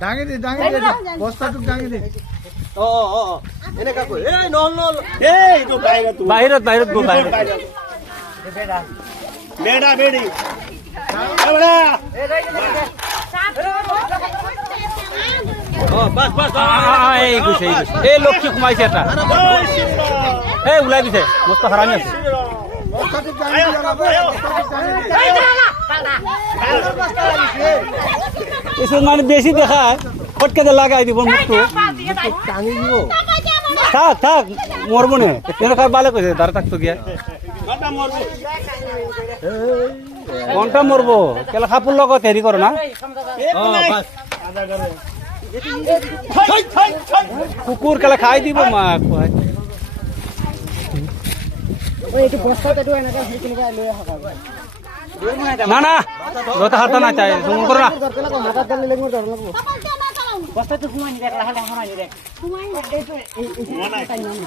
ডাঙে দে ডাঙে দে বস্তাটুক ডাঙে দে। অ অ অ এনেকা কৈ এই নহ'ল নহ'ল এই তো বাইরে তো বাহিৰত বাহিৰত গ'ল বাহিৰত বেড়া বেড়ি বেড়া অ বাস বাস আ, আ, আ, এই গৈছে এই গৈছে। এই লক্ষী সোমাইছে এটা। এই ওলাই গৈছে মস্ত হাৰামি আছে। ডাঙে দে ডাঙে দে। এসব মানে বেশি দেখায়, ফটকে যে লাগাই দিব মুখটো থাক থাক, মরবো নে। তেনেকুৱা বালে কৈছে দাঁড়া থাকতো গিয়া। ঘণ্টা মরবো? কেলা কাপোৰ লগত হেৰি কৰে না। কুকুৰ কেলা খাই দিব মাক খুৱাই। না না। যত হাত না চাই সুমন করো না। সোমাই নিদিয়ে লাহে লাহে সোমাই নিদিয়ে সোমাই নিদিয়ে